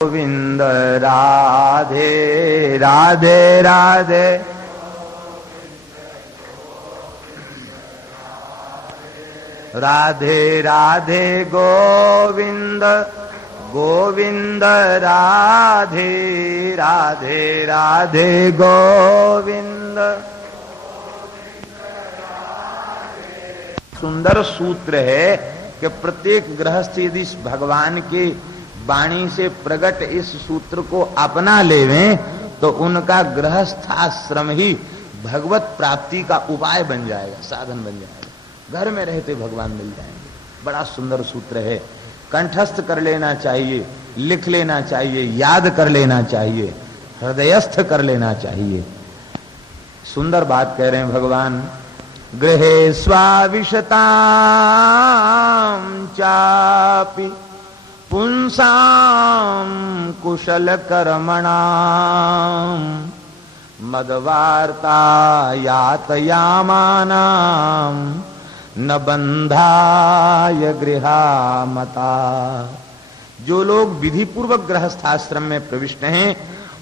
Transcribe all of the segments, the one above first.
गोविंद राधे राधे राधे राधे राधे गोविंद गोविंद राधे राधे राधे गोविंद। सुंदर सूत्र है कि प्रत्येक गृहस्थ यदि भगवान की वाणी से प्रकट इस सूत्र को अपना लेवें तो उनका गृहस्थाश्रम ही भगवत प्राप्ति का उपाय बन जाएगा, साधन बन जाएगा। घर में रहते भगवान मिल जाएंगे। बड़ा सुंदर सूत्र है, कंठस्थ कर लेना चाहिए, लिख लेना चाहिए, याद कर लेना चाहिए, हृदयस्थ कर लेना चाहिए। सुंदर बात कह रहे हैं भगवान। गृहे स्वाविशतां चापि पुंसां कुशल कर्मणां मदवार्ता यातयामानां न बंधाय गृहामता। जो लोग विधि पूर्वक गृहस्थाश्रम में प्रविष्ट हैं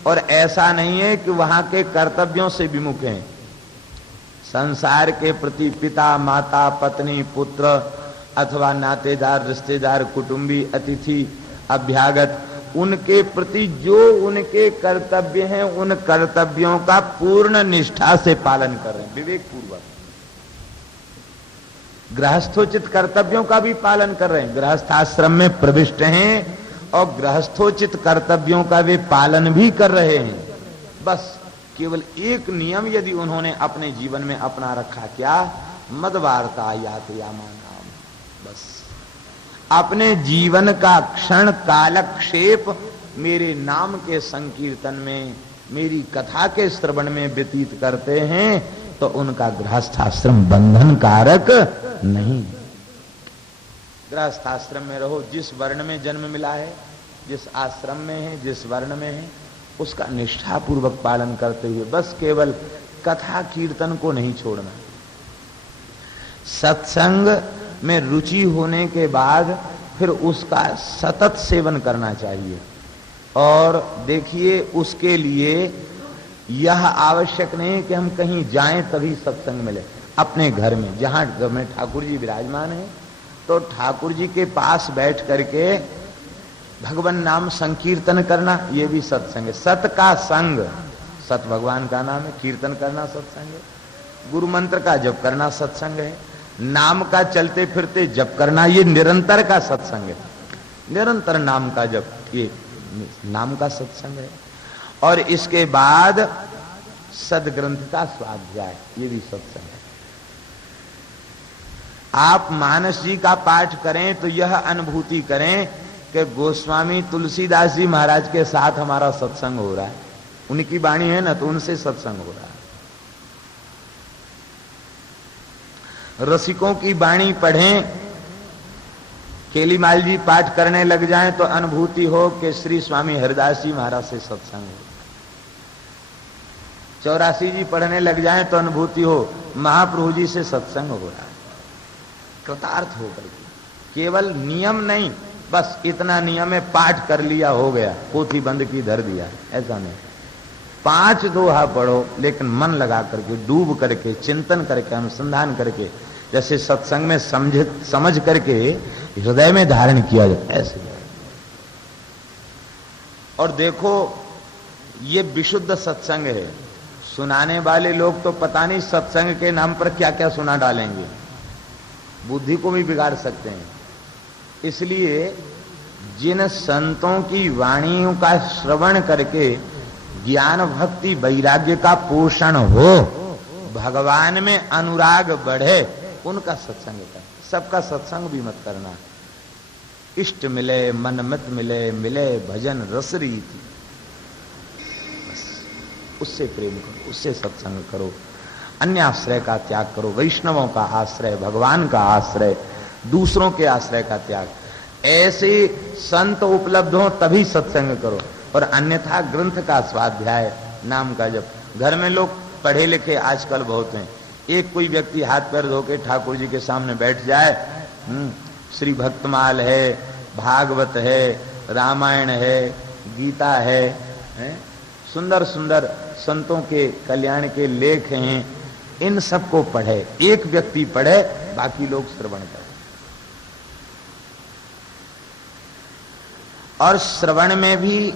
और ऐसा नहीं है कि वहां के कर्तव्यों से विमुख हैं, संसार के प्रति पिता माता पत्नी पुत्र अथवा नातेदार रिश्तेदार कुटुंबी अतिथि अभ्यागत उनके प्रति जो उनके कर्तव्य हैं उन कर्तव्यों का पूर्ण निष्ठा से पालन कर रहे हैं, विवेक पूर्वक गृहस्थोचित कर्तव्यों का भी पालन कर रहे हैं। गृहस्थाश्रम में प्रविष्ट हैं और गृहस्थोचित कर्तव्यों का वे पालन भी कर रहे हैं। बस केवल एक नियम यदि उन्होंने अपने जीवन में अपना रखा, क्या? मदवार्ता यातयामानाम। बस अपने जीवन का क्षण कालक्षेप मेरे नाम के संकीर्तन में, मेरी कथा के श्रवण में व्यतीत करते हैं तो उनका गृहस्थाश्रम बंधन कारक नहीं। गृहस्थाश्रम में रहो, जिस वर्ण में जन्म मिला है, जिस आश्रम में है, जिस वर्ण में है, उसका निष्ठा पूर्वक पालन करते हुए बस केवल कथा कीर्तन को नहीं छोड़ना। सत्संग में रुचि होने के बाद फिर उसका सतत सेवन करना चाहिए। और देखिए, उसके लिए यह आवश्यक नहीं कि हम कहीं जाएं तभी सत्संग मिले। अपने घर में, जहां घर में ठाकुर जी विराजमान है, तो ठाकुर जी के पास बैठ करके भगवान नाम संकीर्तन करना, ये भी सत्संग है। सत का संग, सत भगवान का नाम है, कीर्तन करना सत्संग है। गुरु मंत्र का जप करना सत्संग है। नाम का चलते फिरते जप करना, ये निरंतर का सत्संग है। निरंतर नाम का जप, ये नाम का सत्संग है। और इसके बाद सदग्रंथ का स्वाध्याय, ये भी सत्संग है। आप मानस जी का पाठ करें तो यह अनुभूति करें कि गोस्वामी तुलसीदास जी महाराज के साथ हमारा सत्संग हो रहा है। उनकी वाणी है ना, तो उनसे सत्संग हो रहा है। रसिकों की वाणी पढ़ें, केलीमाल जी पाठ करने लग जाएं तो अनुभूति हो कि श्री स्वामी हरिदास जी महाराज से सत्संग हो। 84 जी पढ़ने लग जाएं तो अनुभूति हो महाप्रभु जी से सत्संग हो रहा है। कृतार्थ होकर केवल नियम नहीं, बस इतना नियम है, पाठ कर लिया हो गया, पोथी बंद की धर दिया, ऐसा नहीं। 5 दोहा पढ़ो, लेकिन मन लगा करके, डूब करके, चिंतन करके, अनुसंधान करके, जैसे सत्संग में समझ करके हृदय में धारण किया जाए, ऐसे। और देखो, ये विशुद्ध सत्संग है। सुनाने वाले लोग तो पता नहीं सत्संग के नाम पर क्या क्या सुना डालेंगे, बुद्धि को भी बिगाड़ सकते हैं। इसलिए जिन संतों की वाणियों का श्रवण करके ज्ञान भक्ति वैराग्य का पोषण हो, भगवान में अनुराग बढ़े, उनका सत्संग कर। सबका सत्संग भी मत करना। इष्ट मिले मन मत मिले, मिले भजन रस रीति, बस उससे प्रेम करो, उससे सत्संग करो। अन्य आश्रय का त्याग करो, वैष्णवों का आश्रय, भगवान का आश्रय, दूसरों के आश्रय का त्याग। ऐसे संत उपलब्ध हो तभी सत्संग करो, और अन्यथा ग्रंथ का स्वाध्याय, नाम का जप। घर में लोग पढ़े लिखे आजकल बहुत हैं। एक कोई व्यक्ति हाथ पैर धो के ठाकुर जी के सामने बैठ जाए, श्री भक्तमाल है, भागवत है, रामायण है, गीता है, सुंदर सुंदर संतों के कल्याण के लेख हैं, इन सबको पढ़े। एक व्यक्ति पढ़े, बाकी लोग श्रवण करें। और श्रवण में भी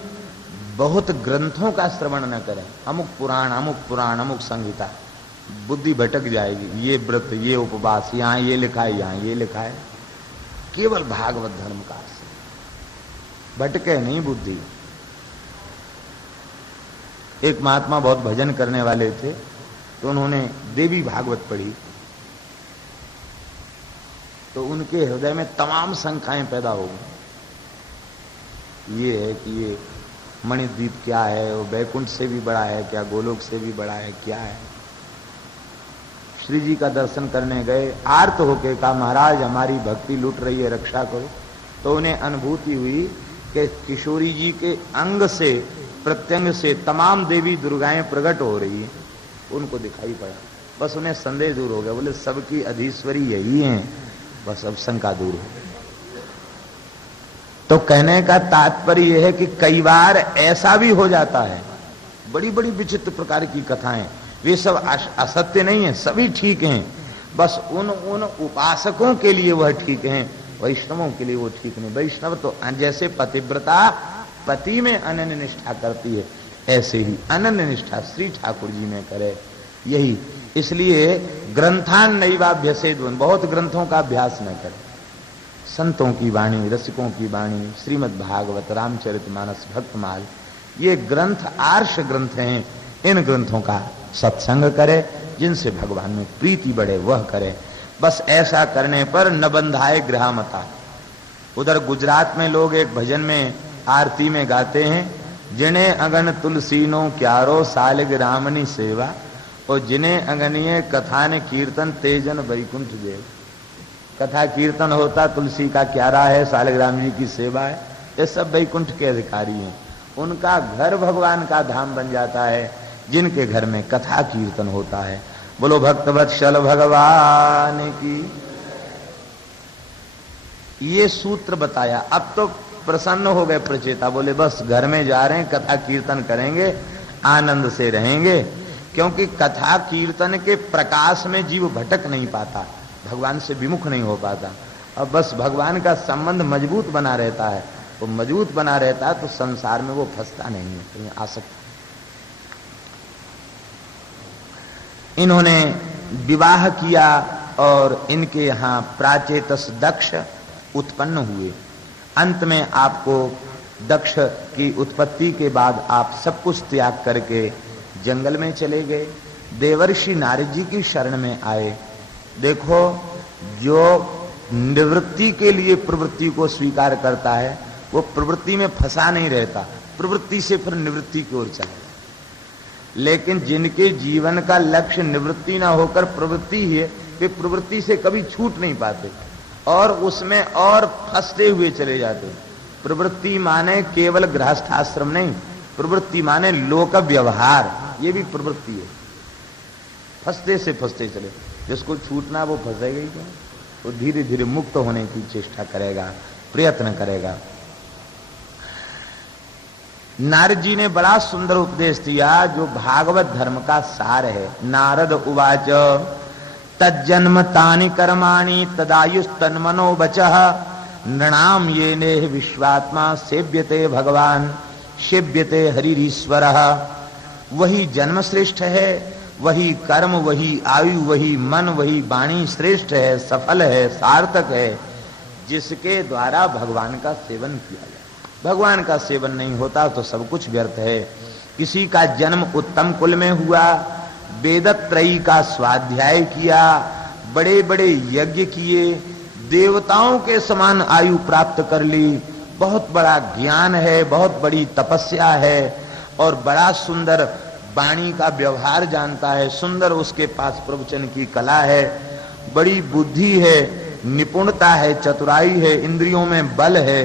बहुत ग्रंथों का श्रवण न करें। अमुक पुराण, अमुक संहिता, बुद्धि भटक जाएगी। ये व्रत, ये उपवास, यहां ये लिखा है, यहां ये लिखा है। केवल भागवत धर्म का भटके नहीं बुद्धि। एक महात्मा बहुत भजन करने वाले थे, तो उन्होंने देवी भागवत पढ़ी, तो उनके हृदय में तमाम शंकाएं पैदा हो गई। ये है कि ये मणिद्वीप क्या है, वो बैकुंठ से भी बड़ा है क्या, गोलोक से भी बड़ा है क्या है। श्री जी का दर्शन करने गए, आर्त होके कहा महाराज हमारी भक्ति लूट रही है, रक्षा करो। तो उन्हें अनुभूति हुई कि किशोरी जी के अंग से, प्रत्यंग से तमाम देवी दुर्गाएं प्रकट हो रही हैं। उनको दिखाई पड़ा, बस उन्हें संदेह दूर हो गया। बोले सबकी अधीश्वरी यही है, बस अब शंका दूर हो। तो कहने का तात्पर्य यह है कि कई बार ऐसा भी हो जाता है, बड़ी बड़ी विचित्र प्रकार की कथाएं, वे सब असत्य नहीं है, सभी ठीक हैं, बस उन उपासकों के लिए वह ठीक हैं, वैष्णवों के लिए वो ठीक नहीं। वैष्णव तो जैसे पतिव्रता पति में अनन्य निष्ठा करती है, ऐसे ही अनन्य निष्ठा श्री ठाकुर जी में करे। यही इसलिए ग्रंथान नैवाभ्यसेद, बहुत ग्रंथों का अभ्यास न करे। संतों की वाणी, रसिकों की वाणी, श्रीमद् भागवत, रामचरितमानस, भक्तमाल, ये ग्रंथ आर्ष ग्रंथ हैं। इन ग्रंथों का सत्संग करे, जिनसे भगवान में प्रीति बढ़े वह करे। बस ऐसा करने पर न बंधाए गृहमता। उधर गुजरात में लोग एक भजन में, आरती में गाते हैं, जिन्हें अगन तुलसीनो क्यारो सालिग रामनी सेवा, और जिन्हें अगनिये कथान कीर्तन तेजन वैकुंठ देव। कथा कीर्तन होता, तुलसी का क्यारा है, सालिग्राम जी की सेवा है, ये सब वैकुंठ के अधिकारी हैं। उनका घर भगवान का धाम बन जाता है, जिनके घर में कथा कीर्तन होता है। बोलो भक्तवत्सल भगवान की। ये सूत्र बताया। अब तो प्रसन्न हो गए प्रचेता, बोले बस घर में जा रहे हैं, कथा कीर्तन करेंगे, आनंद से रहेंगे। क्योंकि कथा कीर्तन के प्रकाश में जीव भटक नहीं पाता, भगवान से विमुख नहीं हो पाता। अब बस भगवान का संबंध मजबूत बना रहता है, वो मजबूत बना रहता है तो संसार में वो फंसता नहीं है, कहीं आ सकता। इन्होंने विवाह किया और इनके यहाँ प्राचेतस दक्ष उत्पन्न हुए। अंत में आपको दक्ष की उत्पत्ति के बाद आप सब कुछ त्याग करके जंगल में चले गए, देवर्षि नारद जी की शरण में आए। देखो, जो निवृत्ति के लिए प्रवृत्ति को स्वीकार करता है, वो प्रवृत्ति में फंसा नहीं रहता, प्रवृत्ति से फिर निवृत्ति की ओर चला। लेकिन जिनके जीवन का लक्ष्य निवृत्ति ना होकर प्रवृत्ति ही है, वे प्रवृत्ति से कभी छूट नहीं पाते और उसमें और फंसते हुए चले जाते। प्रवृत्ति माने केवल गृहस्थाश्रम नहीं, प्रवृत्ति माने लोक व्यवहार, ये भी प्रवृत्ति है। फंसते से फंसते चले, जिसको छूटना वो फंसेगा ही क्यों, वो धीरे धीरे मुक्त होने की चेष्टा करेगा, प्रयत्न करेगा। नारद जी ने बड़ा सुंदर उपदेश दिया, जो भागवत धर्म का सार है। नारद उवाच तज्जन्म तानि कर्माणि तदायुष तन्मनो वचः नृणाम ये नेह विश्वात्मा सेव्यते भगवान सेव्यते हरिरीश्वरः। वही जन्म श्रेष्ठ है, वही कर्म, वही आयु, वही मन, वही वाणी श्रेष्ठ है, सफल है, सार्थक है, जिसके द्वारा भगवान का सेवन किया जाए। भगवान का सेवन नहीं होता तो सब कुछ व्यर्थ है। किसी का जन्म उत्तम कुल में हुआ, वेदत्रयी का स्वाध्याय किया, बड़े बड़े यज्ञ किए, देवताओं के समान आयु प्राप्त कर ली, बहुत बड़ा ज्ञान है, बहुत बड़ी तपस्या है और बड़ा सुंदर वाणी का व्यवहार जानता है, सुंदर उसके पास प्रवचन की कला है, बड़ी बुद्धि है, निपुणता है, चतुराई है, इंद्रियों में बल है,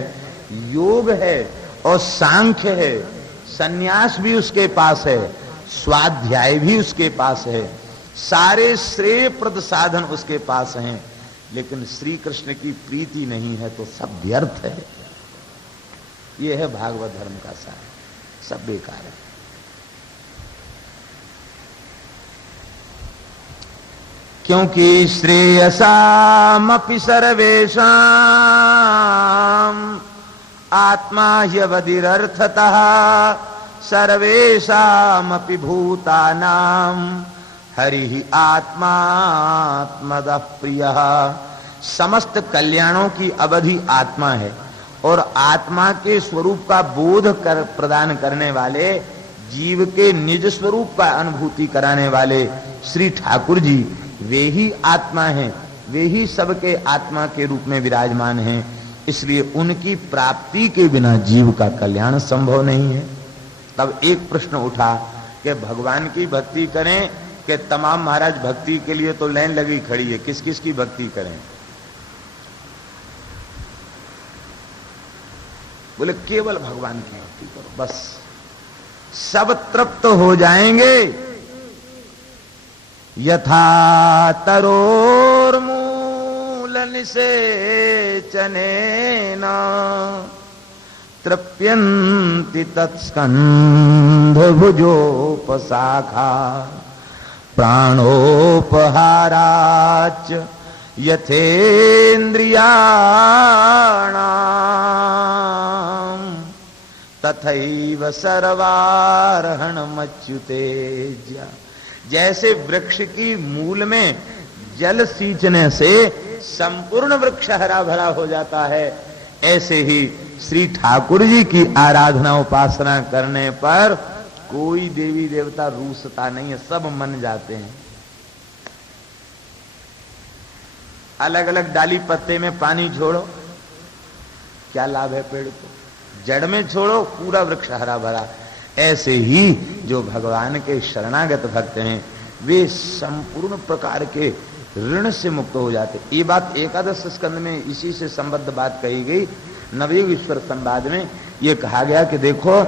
योग है और सांख्य है, सन्यास भी उसके पास है, स्वाध्याय भी उसके पास है, सारे श्रेयप्रद साधन उसके पास हैं, लेकिन श्री कृष्ण की प्रीति नहीं है तो सब व्यर्थ है। ये है भागवत धर्म का सार, सब बेकार है। क्योंकि श्रेयसामपि सर्वेषाम् आत्मा ह्यवधिरर्थतः सर्वेषामपि भूतानां हरिः आत्मात्मदः प्रियः। समस्त कल्याणों की अवधि आत्मा है और आत्मा के स्वरूप का बोध कर प्रदान करने वाले, जीव के निज स्वरूप का अनुभूति कराने वाले श्री ठाकुर जी वे ही आत्मा हैं, वे ही सबके आत्मा के रूप में विराजमान हैं। इसलिए उनकी प्राप्ति के बिना जीव का कल्याण संभव नहीं है। तब एक प्रश्न उठा कि भगवान की भक्ति करें कि तमाम महाराज भक्ति के लिए तो लाइन लगी खड़ी है, किस किस की भक्ति करें? बोले केवल भगवान की भक्ति करो, बस सब तृप्त हो जाएंगे। यथा तरोर्मूल निषेचनेन तृप्यन्ति तत्स्कन्ध भुजोपशाखा प्राणोपहाराच यथेन्द्रियाणाम् तथैव सर्वार्हणमच्युतेज्य। जैसे वृक्ष की मूल में जल सींचने से संपूर्ण वृक्ष हरा भरा हो जाता है, ऐसे ही श्री ठाकुर जी की आराधना उपासना करने पर कोई देवी देवता रूसता नहीं है, सब मन जाते हैं। अलग अलग डाली पत्ते में पानी छोड़ो, क्या लाभ है पेड़ को? जड़ में छोड़ो, पूरा वृक्ष हरा भरा। ऐसे ही जो भगवान के शरणागत भक्त हैं वे संपूर्ण प्रकार के ऋण से मुक्त हो जाते। ये बात एकादश स्कंद में इसी से संबद्ध बात कही गई। नवयुग ईश्वर संवाद में ये कहा गया कि देखो,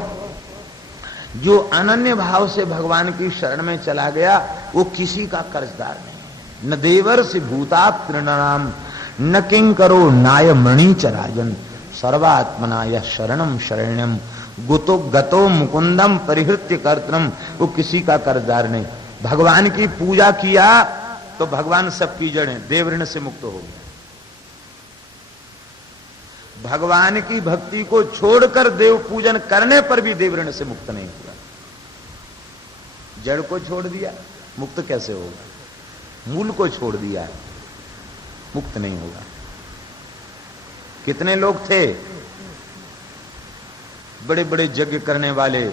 जो अनन्य भाव से भगवान की शरण में चला गया वो किसी का कर्जदार नहीं। न देवर से भूताप तृणाम न किंकरो नाय मणि चराजन सर्वात्मना यह शरणम शरण्यम गुतो गतो मुकुंदम परिहृत्य कर्तनम। वो किसी का कर्जदार नहीं। भगवान की पूजा किया तो भगवान सबकी जड़ है, देव ऋण से मुक्त हो गया। भगवान की भक्ति को छोड़कर देव पूजन करने पर भी देव ऋण से मुक्त नहीं हुआ। जड़ को छोड़ दिया, मुक्त कैसे होगा? मूल को छोड़ दिया, मुक्त नहीं होगा। कितने लोग थे बड़े बड़े यज्ञ करने वाले,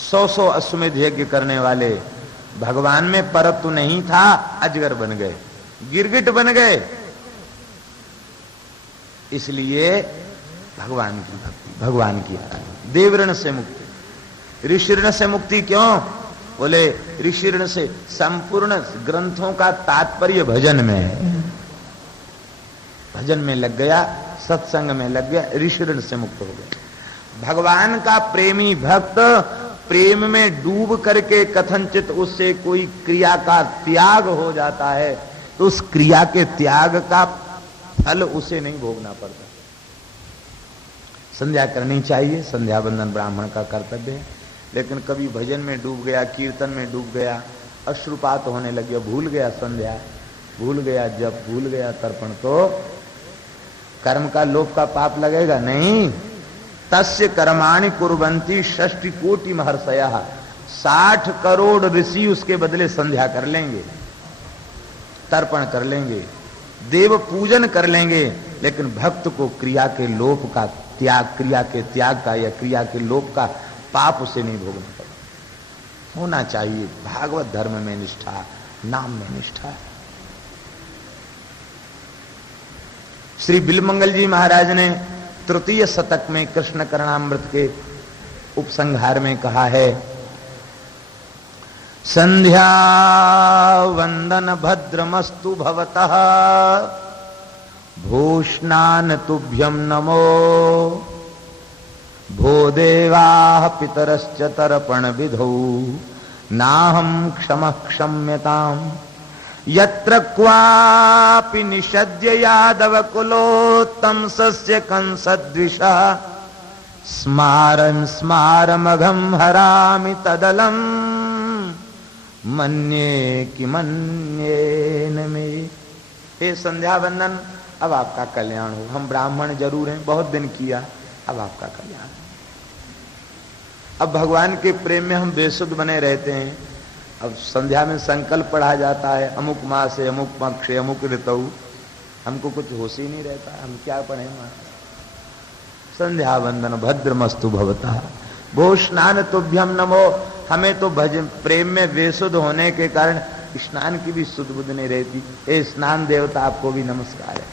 100 अश्वमेध यज्ञ करने वाले, भगवान में परत तो नहीं था, अजगर बन गए, गिरगिट बन गए। इसलिए भगवान की भक्ति, भगवान की आराधना, देव ऋण से मुक्ति। ऋषि ऋण से मुक्ति क्यों? बोले ऋषि ऋण से संपूर्ण ग्रंथों का तात्पर्य भजन में है। भजन में लग गया, सत्संग में लग गया, ऋषि ऋण से मुक्त हो गया। भगवान का प्रेमी भक्त प्रेम में डूब करके कथनचित उससे कोई क्रिया का त्याग हो जाता है तो उस क्रिया के त्याग का फल उसे नहीं भोगना पड़ता। संध्या करनी चाहिए, संध्या बंदन ब्राह्मण का कर्तव्य है, लेकिन कभी भजन में डूब गया, कीर्तन में डूब गया, अश्रुपात होने लगे, भूल गया संध्या, भूल गया जप, भूल गया तर्पण, तो कर्म का लोभ का पाप लगेगा नहीं। तस्य कर्माणि कुर्वन्ति 60 कोटि महर्षयः। 60 करोड़ ऋषि उसके बदले संध्या कर लेंगे, तर्पण कर लेंगे, देव पूजन कर लेंगे, लेकिन भक्त को क्रिया के लोभ का त्याग, क्रिया के त्याग का या क्रिया के लोभ का पाप उसे नहीं भोगना पड़ता। होना चाहिए भागवत धर्म में निष्ठा, नाम में निष्ठा। श्री बिल्वमंगल जी महाराज ने तृतीय शतक में कृष्ण करणामृत के उपसंहार में कहा है, संध्या वंदन भद्रमस्तु भवतः भूष्णान तुभ्यं नमो भो देवाः पितरश्च तर्पण विधौ नाहं क्षमः क्षम्यताम् यत्र क्वापि निषद्य यादव कुलोत्तम सस्य कंसद्विषः स्मारं स्मारमघं हरामि तदलम मन्ये कि मन्येन मे। हे संध्या वंदन, अब आपका कल्याण हो। हम ब्राह्मण जरूर हैं, बहुत दिन किया, अब आपका कल्याण। अब भगवान के प्रेम में हम बेसुध बने रहते हैं। अब संध्या में संकल्प पढ़ा जाता है, अमुक मास से, अमुक पक्ष से, अमुक ऋतु, हमको कुछ होश ही नहीं रहता, हम क्या पढ़े मां। संध्या वंदन भद्रमस्तु भवता, भो स्नान तुभ्यम नमो। हमें तो भजन प्रेम में बेसुध होने के कारण स्नान की भी सुध बुध नहीं रहती। ए स्नान देवता, आपको भी नमस्कार है।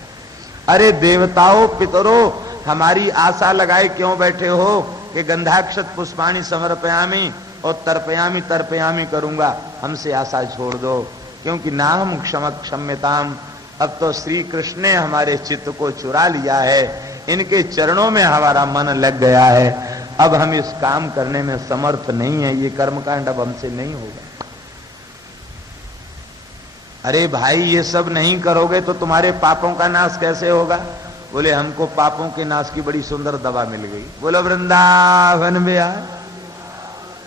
अरे देवताओं पितरों, हमारी आशा लगाए क्यों बैठे हो कि गंधाक्षत पुष्पाणि समर्पयामि और तर्पयामि तर्पयामि करूंगा, हमसे आशा छोड़ दो, क्योंकि ना हम क्षम्यताम। अब तो श्री कृष्ण ने हमारे चित्त को चुरा लिया है, इनके चरणों में हमारा मन लग गया है। अब हम इस काम करने में समर्थ नहीं है, ये कर्मकांड अब हमसे नहीं होगा। अरे भाई, ये सब नहीं करोगे तो तुम्हारे पापों का नाश कैसे होगा? बोले हमको पापों के नाश की बड़ी सुंदर दवा मिल गई। बोलो वृंदावन में यार,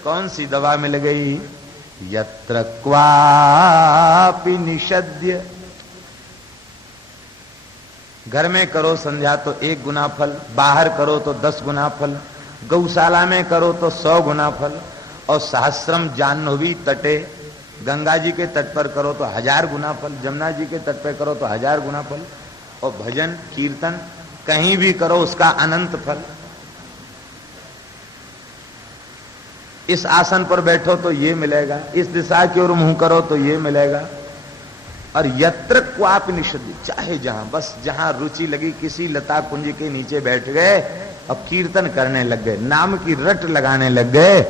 कौन सी दवा मिल गई? यत्र क्वापि निषद्य। घर में करो संध्या तो 1 गुना फल, बाहर करो तो 10 गुना फल, गौशाला में करो तो 100 गुना फल, और सहस्रम जाह्नवी तटे, गंगा जी के तट पर करो तो 1000 गुना फल, जमुना जी के तट पर करो तो 1000 गुना फल, और भजन कीर्तन कहीं भी करो उसका अनंत फल। इस आसन पर बैठो तो ये मिलेगा, इस दिशा की ओर मुंह करो तो ये मिलेगा। और यत्र क्वापि निषद्य, चाहे जहां, बस जहां रुचि लगी, किसी लता कुंज के नीचे बैठ गए, अब कीर्तन करने लग गए, नाम की रट लगाने लग गए,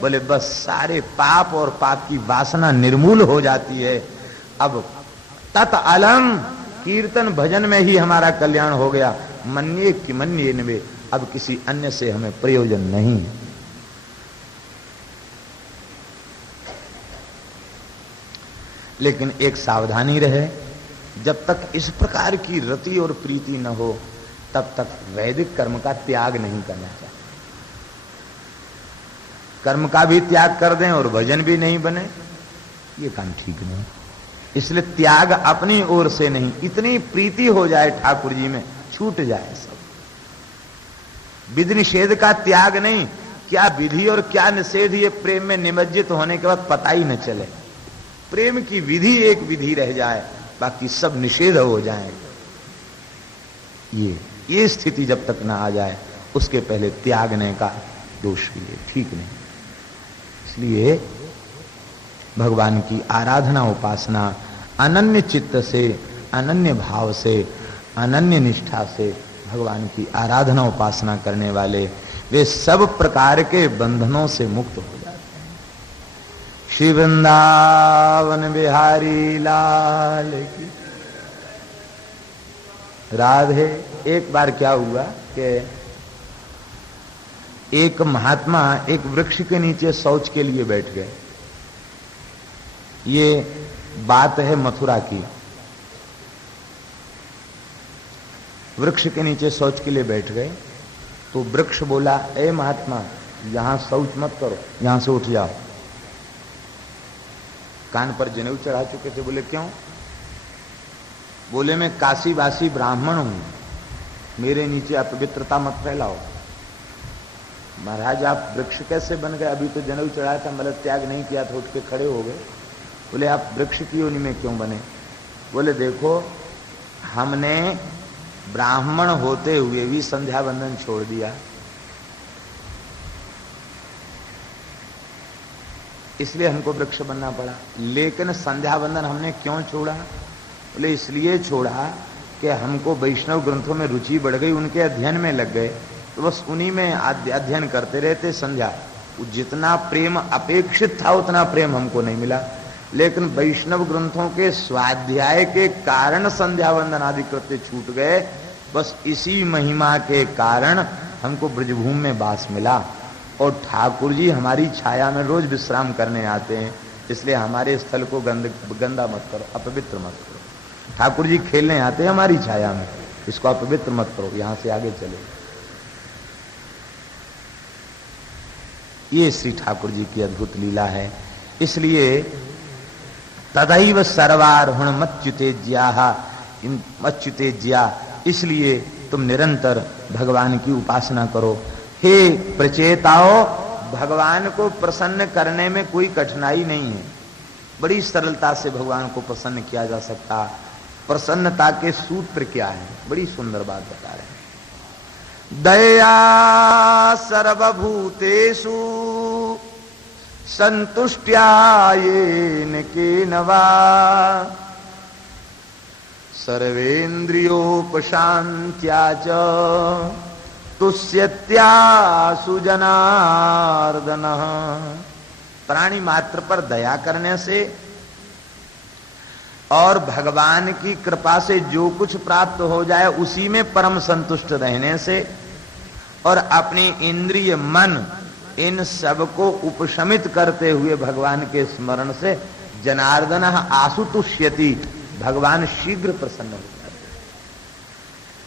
बोले बस सारे पाप और पाप की वासना निर्मूल हो जाती है। अब तत् अलम, कीर्तन भजन में ही हमारा कल्याण हो गया। मन्ये कि मन्ये नवे, अब किसी अन्य से हमें प्रयोजन नहीं है। लेकिन एक सावधानी रहे, जब तक इस प्रकार की रति और प्रीति न हो तब तक वैदिक कर्म का त्याग नहीं करना चाहिए। कर्म का भी त्याग कर दें और भजन भी नहीं बने, ये काम ठीक नहीं। इसलिए त्याग अपनी ओर से नहीं, इतनी प्रीति हो जाए ठाकुर जी में, छूट जाए सब। विधि निषेध का त्याग नहीं, क्या विधि और क्या निषेध, ये प्रेम में निमज्जित होने के बाद पता ही न चले। प्रेम की विधि एक विधि रह जाए, बाकी सब निषेध हो जाए। ये स्थिति जब तक ना आ जाए, उसके पहले त्यागने का दोष भी है, ठीक नहीं। इसलिए भगवान की आराधना उपासना अनन्य चित्त से, अनन्य भाव से, अनन्य निष्ठा से भगवान की आराधना उपासना करने वाले, वे सब प्रकार के बंधनों से मुक्त हो जाते हैं। श्री वृंदावन बिहारी लाल की राधे। एक बार क्या हुआ कि एक महात्मा एक वृक्ष के नीचे शौच के लिए बैठ गए। ये बात है मथुरा की। वृक्ष के नीचे शौच के लिए बैठ गए तो वृक्ष बोला, ए महात्मा, यहां शौच मत करो, यहां से उठ जाओ। कान पर जनेऊ चढ़ा चुके थे। बोले क्यों? बोले मैं काशीवासी ब्राह्मण हूं, मेरे नीचे अपवित्रता मत फैलाओ। महाराज आप वृक्ष कैसे बन गए? अभी तो जनेऊ चढ़ाया था, मतलब त्याग नहीं किया था, उठ के खड़े हो गए। बोले आप वृक्ष की योनि में क्यों बने? बोले देखो, हमने ब्राह्मण होते हुए भी संध्या बंधन छोड़ दिया, इसलिए हमको वृक्ष बनना पड़ा। लेकिन संध्या बंधन हमने क्यों छोड़ा? बोले इसलिए छोड़ा कि हमको वैष्णव ग्रंथों में रुचि बढ़ गई, उनके अध्ययन में लग गए, तो बस उन्हीं में अध्ययन करते रहते संध्या। जितना प्रेम अपेक्षित था उतना प्रेम हमको नहीं मिला। लेकिन वैष्णव ग्रंथों के स्वाध्याय के कारण संध्या वंदन आदि कृत्य छूट गए। बस इसी महिमा के कारण हमको ब्रजभूमि में वास मिला और ठाकुर जी हमारी छाया में रोज विश्राम करने आते हैं। इसलिए हमारे स्थल को गंदा मत करो, अपवित्र मत करो। ठाकुर जी खेलने आते हैं हमारी छाया में, इसको अपवित्र मत करो, यहां से आगे चले। ये श्री ठाकुर जी की अद्भुत लीला है। इसलिए तदैव सर्वार्हुण मच्युतेज्या, इसलिए तुम निरंतर भगवान की उपासना करो। हे प्रचेताओ, भगवान को प्रसन्न करने में कोई कठिनाई नहीं है, बड़ी सरलता से भगवान को प्रसन्न किया जा सकता। प्रसन्नता के सूत्र क्या है, बड़ी सुंदर बात बता रहे हैं। दया सर्वभूतेषु संतुष्ट्यायेन केनवा सर्वेन्द्रियोपशान्त्या च तुष्यत्यासु जनार्दनः। प्राणी मात्र पर दया करने से और भगवान की कृपा से जो कुछ प्राप्त हो जाए उसी में परम संतुष्ट रहने से और अपनी इंद्रिय मन इन सब को उपशमित करते हुए भगवान के स्मरण से जनार्दन आसुतुष्यति, भगवान शीघ्र प्रसन्न हो जाते।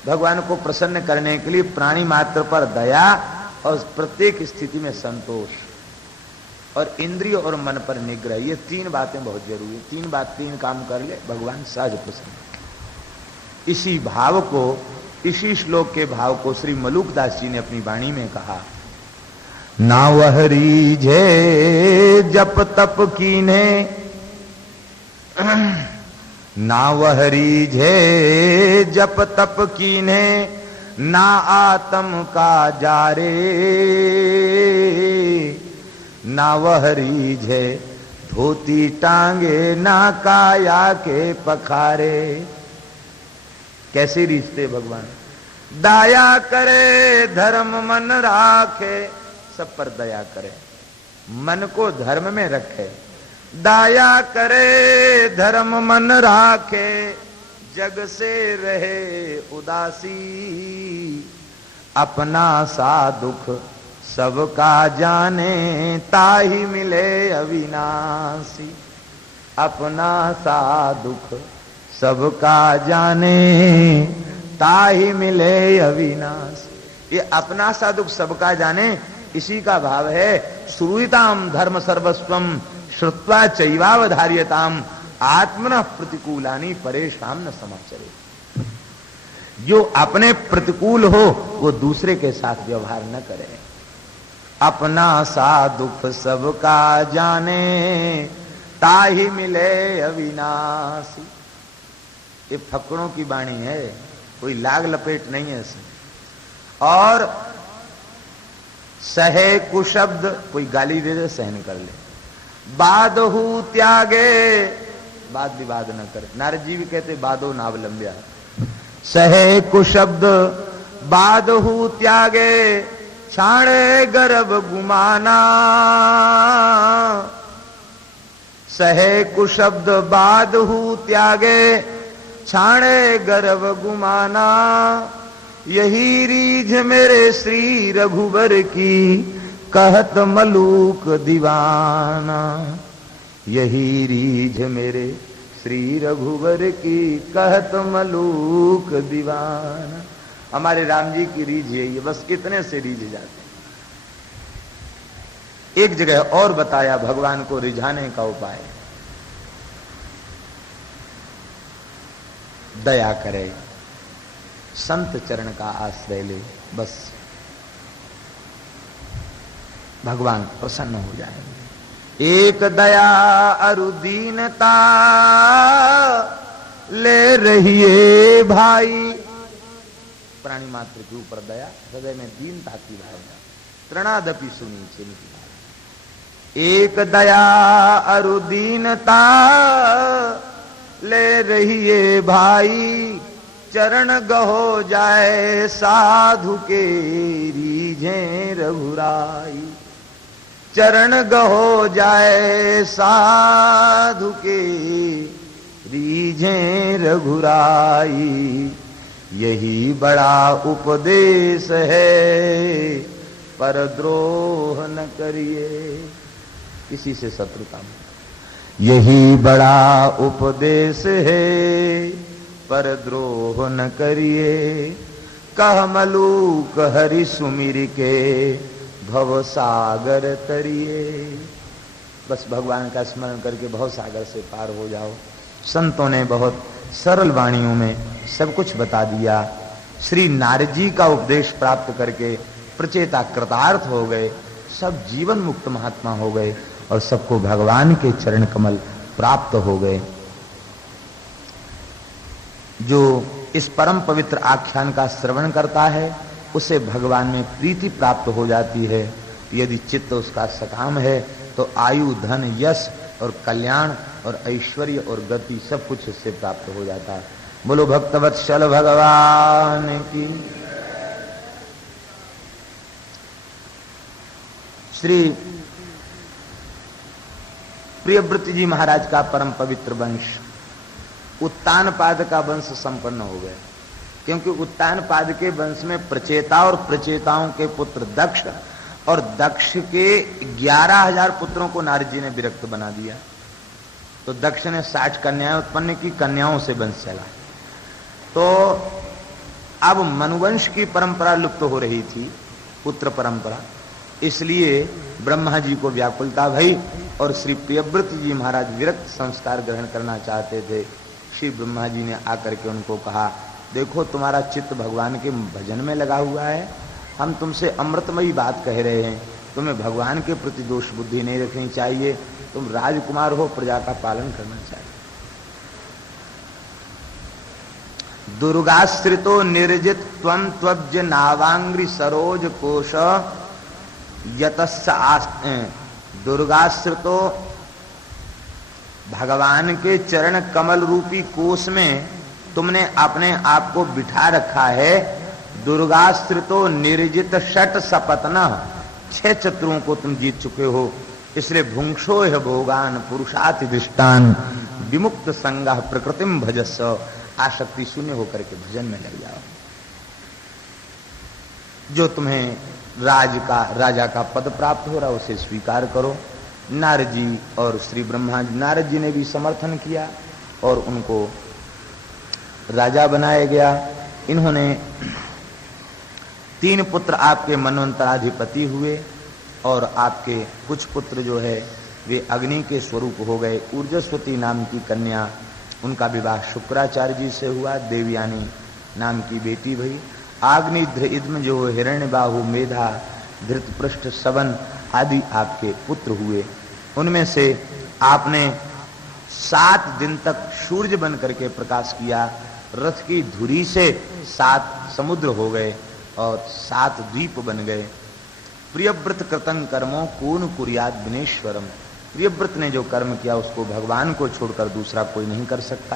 भगवान को प्रसन्न करने के लिए प्राणी मात्र पर दया और प्रत्येक स्थिति में संतोष और इंद्रिय और मन पर निग्रह, ये तीन बातें बहुत जरूरी है। तीन काम कर ले, भगवान सहज प्रसन्न। इसी भाव को, इसी श्लोक के भाव को श्री मलुकदास जी ने अपनी वाणी में कहा। ना वह रीझे जप तप कीन्हे, ना वह रीझे जप तप कीन्हे, ना आत्म का जारे, ना वह रीझे धोती टांगे, ना काया के पखारे। कैसे रीझते भगवान? दया करे धर्म मन राखे, सब पर दया करे, मन को धर्म में रखे। दया करे धर्म मन राखे, जग से रहे उदासी, अपना सा दुख सबका जाने, ताही मिले अविनाशी। अपना सा दुख सबका जाने, ताही मिले अविनाशी। ये अपना सा दुख सबका जाने, इसी का भाव है श्रूयताम धर्म सर्वस्वम श्रुत्वा चैवावधार्यताम आत्मनः प्रतिकूलानि परेशान न समाचरे। जो अपने प्रतिकूल हो वो दूसरे के साथ व्यवहार न करे। अपना सा दुख सबका जाने, ताही मिले अविनाशी। ये फकड़ों की वाणी है, कोई लाग लपेट नहीं है इसमें। और सहे कुशब्द, कोई गाली दे दे सहन कर ले। बादहु त्यागे, वाद विवाद न करे। नारद जी भी कहते बादो नावलंब्या। सहे कुशब्द बादहु त्यागे, छाणे गर्भ गुमाना। सहे कुशब्द बादहु त्यागे, छाणे गर्भ गुमाना। यही रीझ मेरे श्री रघुबर की, कहत मलूक दीवाना। यही रीझ मेरे श्री रघुबर की, कहत मलूक दीवाना। हमारे राम जी की रीझ यही है, बस इतने से रीझ जाते। एक जगह और बताया भगवान को रिझाने का उपाय, दया करे, संत चरण का आश्रय ले, बस भगवान प्रसन्न हो जाएंगे। एक दया अरुदीनता ले रहिए भाई। प्राणी मात्र के ऊपर दया, हृदय में दीनता की भावना, तृणादपि सुनी चिंती भावना। एक दया अरुदीनता ले रहिए भाई, चरण गहो जाए साधु के रीझे रघुराई। चरण गहो जाए साधु के रीझे रघुराई। यही बड़ा उपदेश है, पर द्रोह न करिए। किसी से शत्रुता में, यही बड़ा उपदेश है, पर द्रोह न करिए। कह मलूक हरि सुमिर के, भव सागर तरिए। बस भगवान का स्मरण करके भव सागर से पार हो जाओ। संतों ने बहुत सरल वाणियों में सब कुछ बता दिया। श्री नारद जी का उपदेश प्राप्त करके प्रचेता कृतार्थ हो गए, सब जीवन मुक्त महात्मा हो गए और सबको भगवान के चरण कमल प्राप्त हो गए। जो इस परम पवित्र आख्यान का श्रवण करता है उसे भगवान में प्रीति प्राप्त हो जाती है। यदि चित्त उसका सकाम है तो आयु, धन, यश और कल्याण और ऐश्वर्य और गति सब कुछ उससे प्राप्त हो जाता है। बोलो भक्तवत्सल भगवान की। श्री प्रियव्रत जी महाराज का परम पवित्र वंश उत्तानपाद का वंश संपन्न हो गया, क्योंकि उत्तानपाद के वंश में प्रचेता और प्रचेताओं के पुत्र दक्ष और दक्ष के 11,000 पुत्रों को नारद जी ने विरक्त बना दिया। तो दक्ष ने 60 कन्याएं उत्पन्न की, कन्याओं से वंश चला। तो अब मनुवंश की परंपरा लुप्त हो रही थी, पुत्र परंपरा, इसलिए ब्रह्मा जी को व्याकुलता भई और श्री प्रियव्रत जी महाराज विरक्त संस्कार ग्रहण करना चाहते थे। श्री ब्रह्मा जी ने आकर के उनको कहा, देखो तुम्हारा चित्त भगवान के भजन में लगा हुआ है, हम तुमसे अमृतमयी बात कह रहे हैं, तुम्हें भगवान के प्रति दोष बुद्धि नहीं रखनी चाहिए, तुम राजकुमार हो, प्रजा का पालन करना चाहिए। दुर्गाश्रितो निर्जित त्वं त्वब्ज नावांग्रि सरोज कोश यतस्य दुर्गाश्रितो, भगवान के चरण कमल रूपी कोश में तुमने अपने आप को बिठा रखा है। दुर्गाश्रितो निर्जित षट सपतना, 6 शत्रुओं को तुम जीत चुके हो, इसलिए भुंक्षो है भोगान पुरुषाति दृष्टान विमुक्त संगः प्रकृतिम भजस्व। आसक्ति शून्य होकर के भजन में लग जाओ। जो तुम्हें राजा का पद प्राप्त हो रहा उसे स्वीकार करो। नारद जी और श्री ब्रह्मा जी, नारद जी ने भी समर्थन किया और उनको राजा बनाया गया। इन्होंने 3 पुत्र आपके मनवंतराधिपति हुए और आपके कुछ पुत्र जो है वे अग्नि के स्वरूप हो गए। ऊर्जस्वती नाम की कन्या, उनका विवाह शुक्राचार्य जी से हुआ, देवयानी नाम की बेटी भई। आग्निध्र इद्म जो हिरण्यबाहु, मेधा, धृतपृष्ठ, सवन आदि आपके पुत्र हुए। उनमें से आपने 7 दिन तक सूर्य बन करके प्रकाश किया। रथ की धुरी से 7 समुद्र हो गए और 7 द्वीप बन गए। प्रियव्रत कृतं कर्मो कून कुर्यात् विनेश्वरम। प्रियव्रत ने जो कर्म किया उसको भगवान को छोड़कर दूसरा कोई नहीं कर सकता।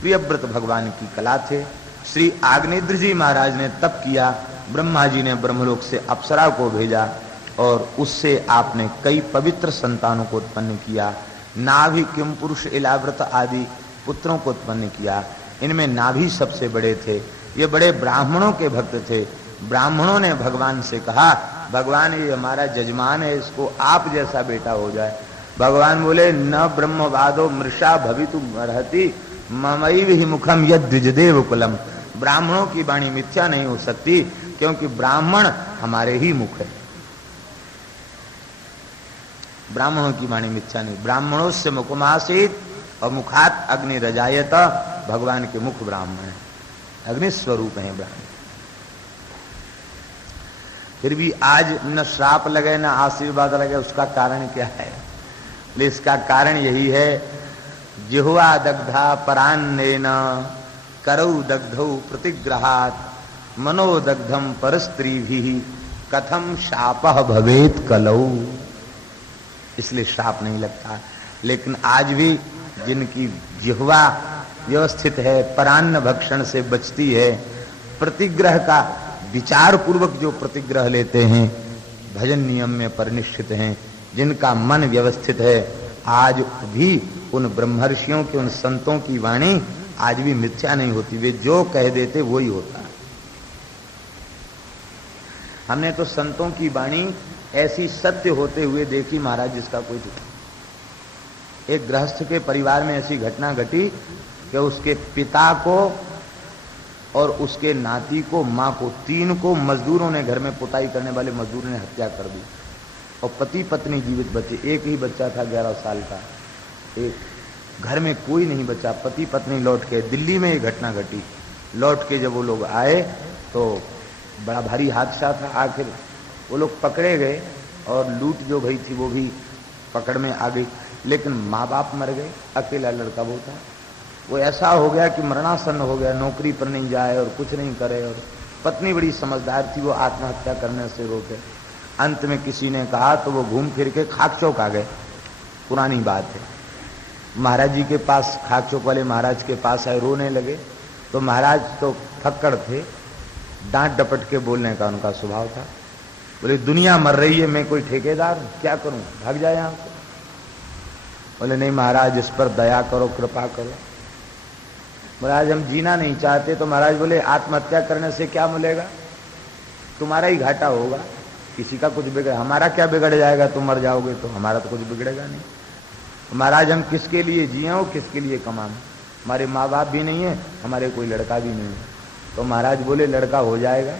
प्रियव्रत भगवान की कला थे। श्री आग्नेय जी महाराज ने तप किया, ब्रह्मा जी ने ब्रह्मलोक से अप्सरा को भेजा और उससे आपने कई पवित्र संतानों को उत्पन्न किया। नाभि, किम पुरुष, इलाव्रत आदि पुत्रों को उत्पन्न किया। इनमें नाभि सबसे बड़े थे। ये बड़े ब्राह्मणों के भक्त थे। ब्राह्मणों ने भगवान से कहा, भगवान ये हमारा जजमान है, इसको आप जैसा बेटा हो जाए। भगवान बोले, न ब्रह्मवादो मृषा भवितु अर्हति ममैव हि मुखम यद द्विजदेव कुलम। ब्राह्मणों की वाणी मिथ्या नहीं हो सकती, क्योंकि ब्राह्मण हमारे ही मुख है। ब्राह्मणों की वाणी मिथ्या नहीं। ब्राह्मणों से मुखमासीत और मुखात अग्नि रजायत। भगवान के मुख ब्राह्मण है, अग्नि स्वरूप है ब्राह्मण। फिर भी आज न श्राप लगे न आशीर्वाद लगे, उसका कारण क्या है? इसका कारण यही है, जिह्वा दग्धा परान्नेन करौ दग्धौ प्रतिग्रहात् मनोदग्धम परस्त्रीभिः कथम शापः भवेत् कलौ। इसलिए श्राप नहीं लगता। लेकिन आज भी जिनकी जिह्वा व्यवस्थित है, परान्न भक्षण से बचती है, प्रतिग्रह का विचार पूर्वक जो प्रतिग्रह लेते हैं, भजन नियम में परिनिष्ठित हैं, जिनका मन व्यवस्थित है, आज भी उन ब्रह्मर्षियों के, उन संतों की वाणी आज भी मिथ्या नहीं होती। वे जो कह देते वही होता है। हमने तो संतों की वाणी ऐसी सत्य होते हुए देखी महाराज, जिसका कोई ठीक। एक गृहस्थ के परिवार में ऐसी घटना घटी कि उसके पिता को और उसके नाती को, माँ को, 3 को मजदूरों ने, घर में पुताई करने वाले मजदूरों ने हत्या कर दी। और पति पत्नी जीवित बचे। एक ही बच्चा था 11 साल का। एक घर में कोई नहीं बचा। पति पत्नी लौट के, दिल्ली में ये घटना घटी। लौट के जब वो लोग आए तो बड़ा भारी हादसा था। आखिर वो लोग पकड़े गए और लूट जो भई थी वो भी पकड़ में आ गई, लेकिन माँ बाप मर गए। अकेला लड़का वो था। वो ऐसा हो गया कि मरणासन्न हो गया, नौकरी पर नहीं जाए और कुछ नहीं करे। और पत्नी बड़ी समझदार थी, वो आत्महत्या करने से रोके। अंत में किसी ने कहा तो वो घूम फिर के खाक चौक आ गए। पुरानी बात है। महाराज जी के पास, खाक चौक वाले महाराज के पास आए, रोने लगे। तो महाराज तो फक्कड़ थे, डांट डपट के बोलने का उनका स्वभाव था। बोले दुनिया मर रही है, मैं कोई ठेकेदार हूं, क्या करूं, भाग जाए यहां से। बोले नहीं महाराज, इस पर दया करो, कृपा करो। महाराज हम जीना नहीं चाहते। तो महाराज बोले आत्महत्या करने से क्या मिलेगा, तुम्हारा ही घाटा होगा, किसी का कुछ बिगड़, हमारा क्या बिगड़ जाएगा, तुम मर जाओगे तो हमारा तो कुछ बिगड़ेगा नहीं। महाराज हम किसके लिए जिए हो, किसके लिए कमाएं, हमारे माँ बाप भी नहीं है, हमारे कोई लड़का भी नहीं है। तो महाराज बोले लड़का हो जाएगा।